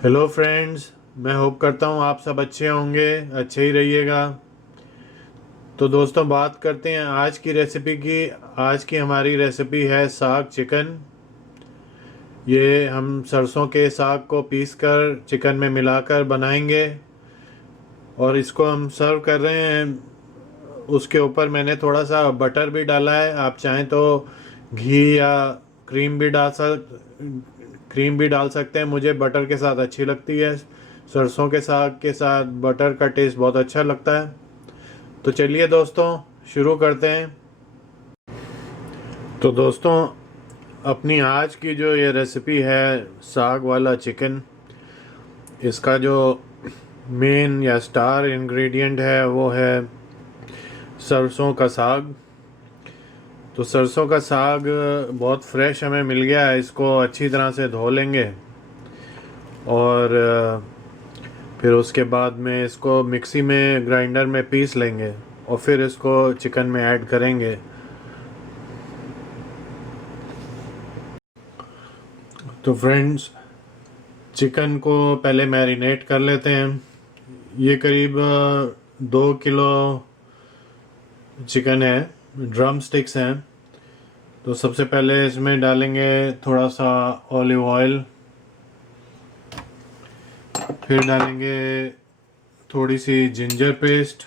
Hello friends. मैं hope करता हूँ आप सब अच्छे होंगे, अच्छे ही रहिएगा। तो दोस्तों, बात करते हैं आज की रेसिपी की। आज की हमारी रेसिपी है साग चिकन। ये हम सरसों के साग को पीसकर चिकन में मिलाकर बनाएंगे और इसको हम सर्व कर रहे हैं। उसके ऊपर मैंने थोड़ा सा बटर भी डाला है। आप चाहें तो घी या क्रीम भी डाल सक क्रीम भी डाल सकते हैं। मुझे बटर के साथ अच्छी लगती है। सरसों के साग के साथ बटर का टेस्ट बहुत अच्छा लगता है। तो चलिए दोस्तों, शुरू करते हैं। तो दोस्तों, अपनी आज की जो ये रेसिपी है साग वाला चिकन, इसका जो मेन या स्टार इंग्रेडिएंट है वो है सरसों का साग। तो सरसों का साग बहुत फ्रेश हमें मिल गया है। इसको अच्छी तरह से धो लेंगे और फिर उसके बाद में इसको मिक्सी में ग्राइंडर में पीस लेंगे और फिर इसको चिकन में ऐड करेंगे। तो फ्रेंड्स, चिकन को पहले मैरिनेट कर लेते हैं। ये करीब 2 किलो चिकन है, ड्रम स्टिक्स हैं। तो सबसे पहले इसमें डालेंगे थोड़ा सा ऑलिव ऑयल, फिर डालेंगे थोड़ी सी जिंजर पेस्ट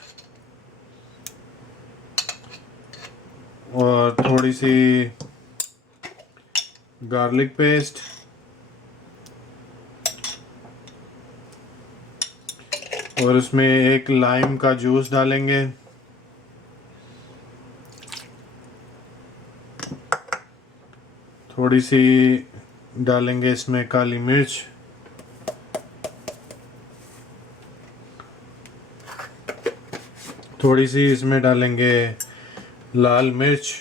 और थोड़ी सी गार्लिक पेस्ट और उसमें एक लाइम का जूस डालेंगे। थोड़ी सी डालेंगे इसमें काली मिर्च, थोड़ी सी इसमें डालेंगे लाल मिर्च,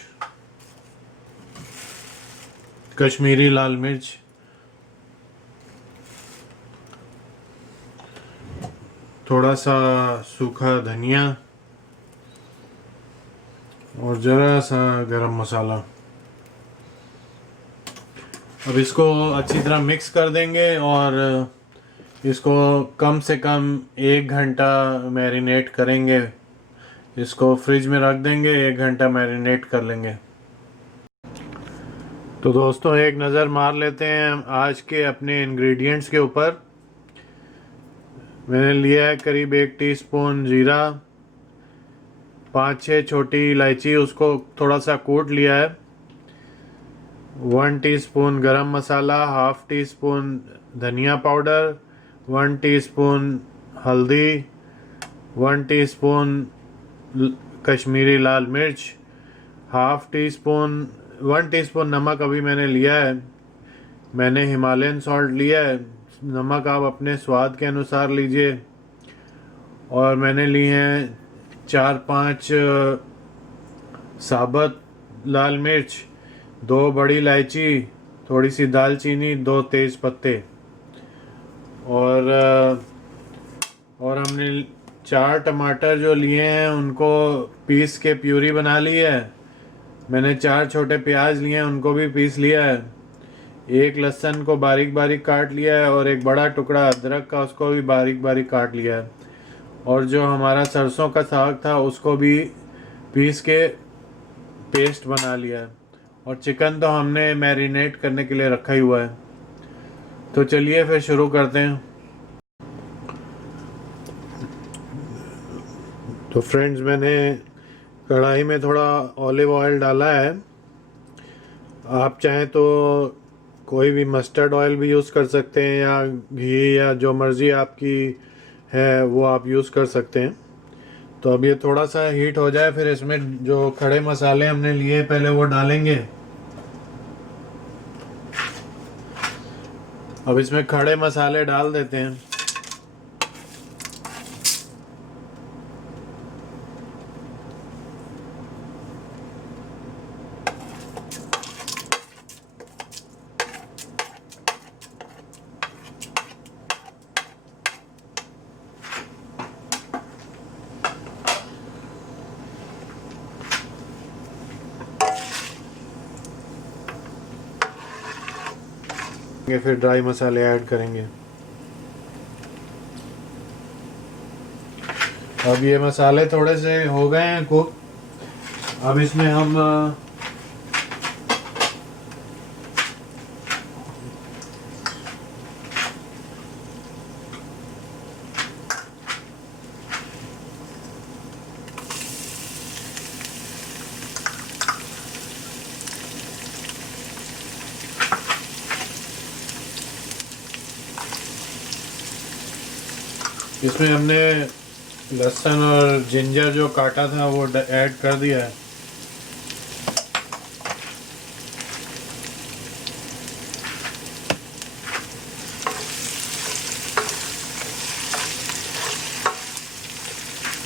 कश्मीरी लाल मिर्च, थोड़ा सा सूखा धनिया और ज़रा सा गरम मसाला। अब इसको अच्छी तरह मिक्स कर देंगे और इसको कम से कम 1 घंटा मैरिनेट करेंगे। इसको फ्रिज में रख देंगे, 1 घंटा मैरिनेट कर लेंगे। तो दोस्तों, एक नज़र मार लेते हैं हम आज के अपने इंग्रेडिएंट्स के ऊपर। मैंने लिया है करीब 1 टीस्पून जीरा, 5-6 छोटी इलायची, उसको थोड़ा सा कूट लिया है। 1 टीस्पून गरम मसाला, हाफ टी स्पून धनिया पाउडर, 1 टीस्पून हल्दी, 1 टीस्पून कश्मीरी लाल मिर्च, हाफ टी स्पून 1 टीस्पून नमक अभी मैंने लिया है। मैंने हिमालयन सॉल्ट लिया है। नमक आप अपने स्वाद के अनुसार लीजिए। और मैंने ली हैं 4-5 साबुत लाल मिर्च, 2 बड़ी इलायची, थोड़ी सी दालचीनी, 2 तेज पत्ते और हमने 4 टमाटर जो लिए हैं उनको पीस के प्यूरी बना ली है। मैंने 4 छोटे प्याज लिए हैं, उनको भी पीस लिया है। एक लहसुन को बारीक बारीक काट लिया है और एक बड़ा टुकड़ा अदरक का, उसको भी बारीक बारीक काट लिया है। और जो हमारा सरसों का साग था उसको भी पीस के पेस्ट बना लिया है। और चिकन तो हमने मैरिनेट करने के लिए रखा ही हुआ है। तो चलिए फिर शुरू करते हैं। तो फ्रेंड्स, मैंने कढ़ाई में थोड़ा ऑलिव ऑयल डाला है। आप चाहें तो कोई भी मस्टर्ड ऑयल भी यूज़ कर सकते हैं या घी, या जो मर्ज़ी आपकी है वो आप यूज़ कर सकते हैं। तो अब ये थोड़ा सा हीट हो जाए, फिर इसमें जो खड़े मसाले हमने लिए पहले वो डालेंगे। अब इसमें खड़े मसाले डाल देते हैं। फिर ड्राई मसाले ऐड करेंगे। अब ये मसाले थोड़े से हो गए हैं कुक। अब इसमें हम इसमें हमने लहसुन और जिंजर जो काटा था वो ऐड कर दिया है।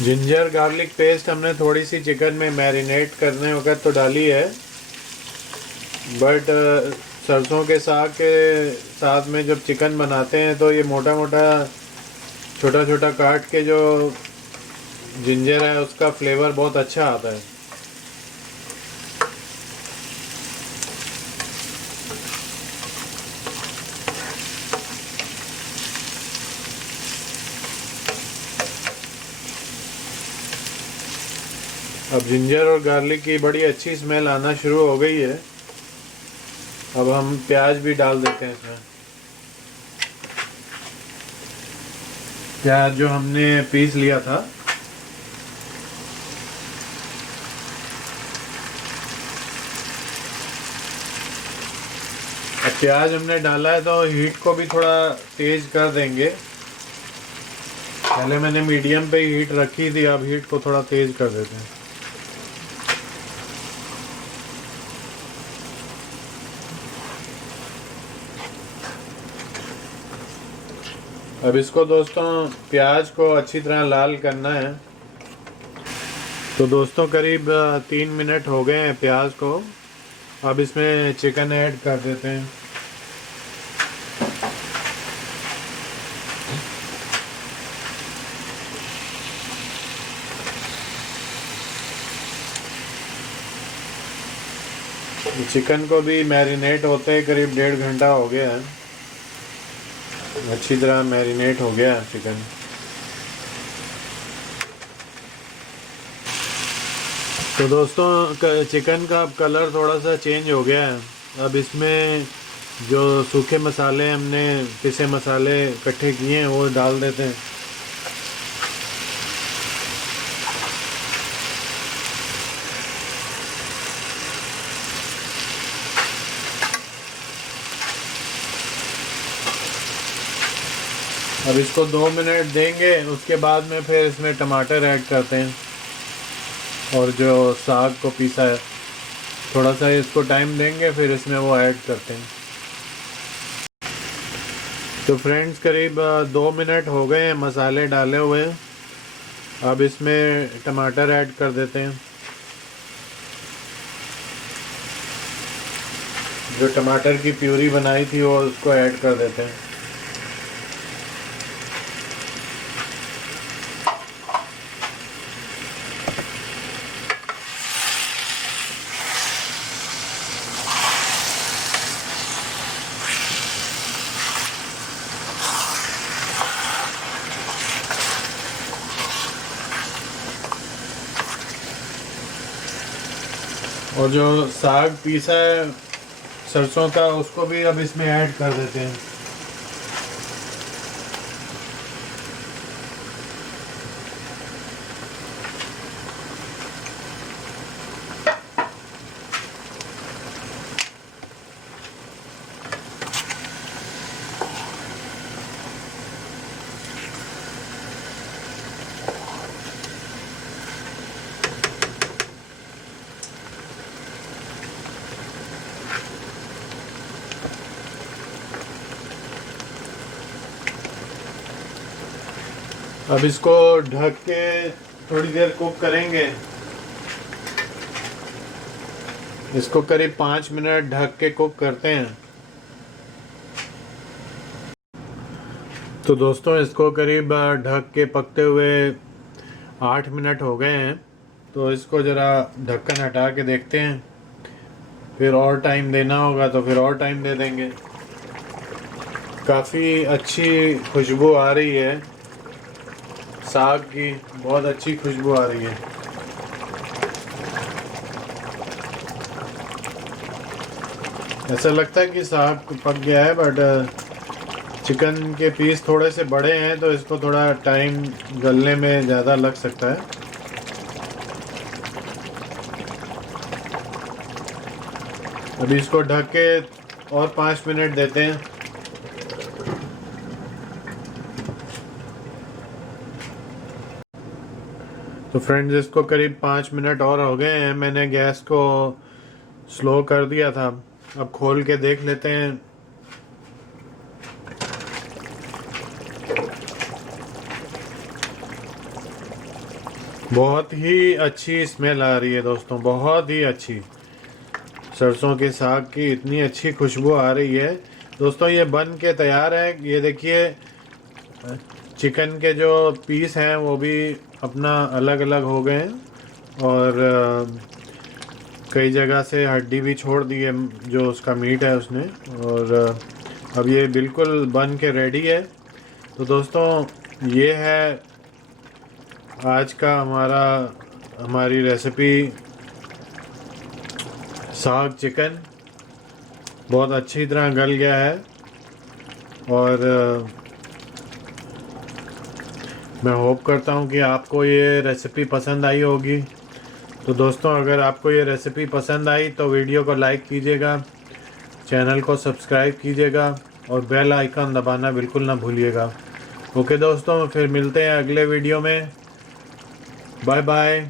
जिंजर गार्लिक पेस्ट हमने थोड़ी सी चिकन में मैरिनेट करने वक्त तो डाली है, बट सरसों के साग के साथ में जब चिकन बनाते हैं तो ये मोटा मोटा छोटा छोटा काट के जो जिंजर है उसका फ्लेवर बहुत अच्छा आता है। अब जिंजर और गार्लिक की बड़ी अच्छी स्मेल आना शुरू हो गई है। अब हम प्याज भी डाल देते हैं इसमें। प्याज जो हमने पीस लिया था, अब प्याज हमने डाला है तो हीट को भी थोड़ा तेज कर देंगे। पहले मैंने मीडियम पे हीट रखी थी, अब हीट को थोड़ा तेज कर देते हैं। अब इसको दोस्तों प्याज को अच्छी तरह लाल करना है। तो दोस्तों करीब 3 मिनट हो गए हैं प्याज को। अब इसमें चिकन ऐड कर देते हैं। चिकन को भी मैरिनेट होते करीब 1.5 घंटा हो गया है। अच्छी तरह मैरिनेट हो गया है चिकन। तो दोस्तों चिकन का अब कलर थोड़ा सा चेंज हो गया है। अब इसमें जो सूखे मसाले हमने पिसे मसाले इकट्ठे किए हैं वो डाल देते हैं। अब इसको 2 मिनट देंगे, उसके बाद में फिर इसमें टमाटर ऐड करते हैं और जो साग को पीसा है थोड़ा सा इसको टाइम देंगे, फिर इसमें वो ऐड करते हैं। तो फ्रेंड्स करीब 2 मिनट हो गए हैं मसाले डाले हुए। अब इसमें टमाटर ऐड कर देते हैं। जो टमाटर की प्यूरी बनाई थी वो उसको ऐड कर देते हैं। और जो साग पीसा है सरसों का उसको भी अब इसमें ऐड कर देते हैं। अब इसको ढक के थोड़ी देर कुक करेंगे। इसको करीब 5 मिनट ढक के कुक करते हैं। तो दोस्तों इसको करीब ढक के पकते हुए 8 मिनट हो गए हैं। तो इसको ज़रा ढक्कन हटा के देखते हैं, फिर और टाइम देना होगा तो फिर और टाइम दे देंगे। काफ़ी अच्छी खुशबू आ रही है साग की बहुत अच्छी खुशबू आ रही है। ऐसा लगता है कि साग पक गया है, बट चिकन के पीस थोड़े से बड़े हैं तो इसको थोड़ा टाइम गलने में ज़्यादा लग सकता है। अभी इसको ढक के और 5 मिनट देते हैं। तो फ्रेंड्स, इसको करीब 5 मिनट और हो गए हैं। मैंने गैस को स्लो कर दिया था। अब खोल के देख लेते हैं। बहुत ही अच्छी स्मेल आ रही है दोस्तों, बहुत ही अच्छी। सरसों के साग की इतनी अच्छी खुशबू आ रही है दोस्तों। ये बन के तैयार है। ये देखिए, चिकन के जो पीस हैं वो भी अपना अलग अलग हो गए हैं, और कई जगह से हड्डी भी छोड़ दी है जो उसका मीट है उसने। और अब ये बिल्कुल बन के रेडी है। तो दोस्तों, ये है आज का हमारी रेसिपी साग चिकन। बहुत अच्छी तरह गल गया है, और मैं होप करता हूँ कि आपको ये रेसिपी पसंद आई होगी। तो दोस्तों, अगर आपको ये रेसिपी पसंद आई तो वीडियो को लाइक कीजिएगा, चैनल को सब्सक्राइब कीजिएगा, और बेल आइकन दबाना बिल्कुल ना भूलिएगा। ओके दोस्तों, फिर मिलते हैं अगले वीडियो में। Bye bye.